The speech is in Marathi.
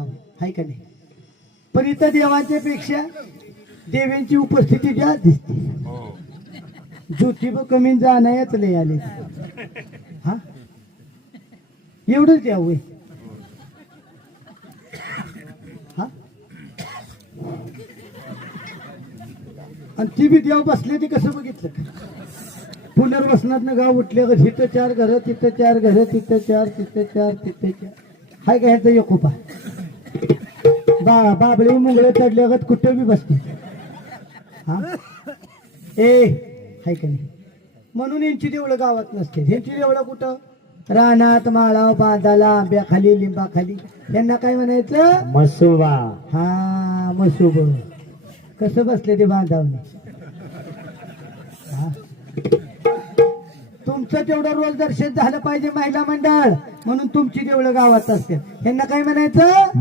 हाय का नाही. पण इथं देवांच्या पेक्षा देवींची उपस्थिती जास्त दिसते. ज्योतिबा कमी जाण्याच लय आले. हा एवढंच द्यावं हा. आणि ती बी देव बसले ते कसं बघितलं का. पुनर्वसनात गाव उठले इथं 4 घरं तिथं 4 घरं तिथं 4 तिथं 4 तिथं 4. हाय का ह्याचं एकोपा. बाबळे मुंगळे चढल्यागत कुठे बी बसते. हा ए हाय का नाही. म्हणून यांची देवळं गावात नसते. यांची देवळं कुठं रानात माळाव बांधाला आंब्याखाली लिंबाखाली. यांना काय म्हणायचं मसुबा. हा मसुब. कसं बसले ते बांधावणे. हा तुमचं तेवढं रोज दर्शन झालं पाहिजे महिला मंडळ. म्हणून तुमची देवळं गावात असते. यांना काय म्हणायचं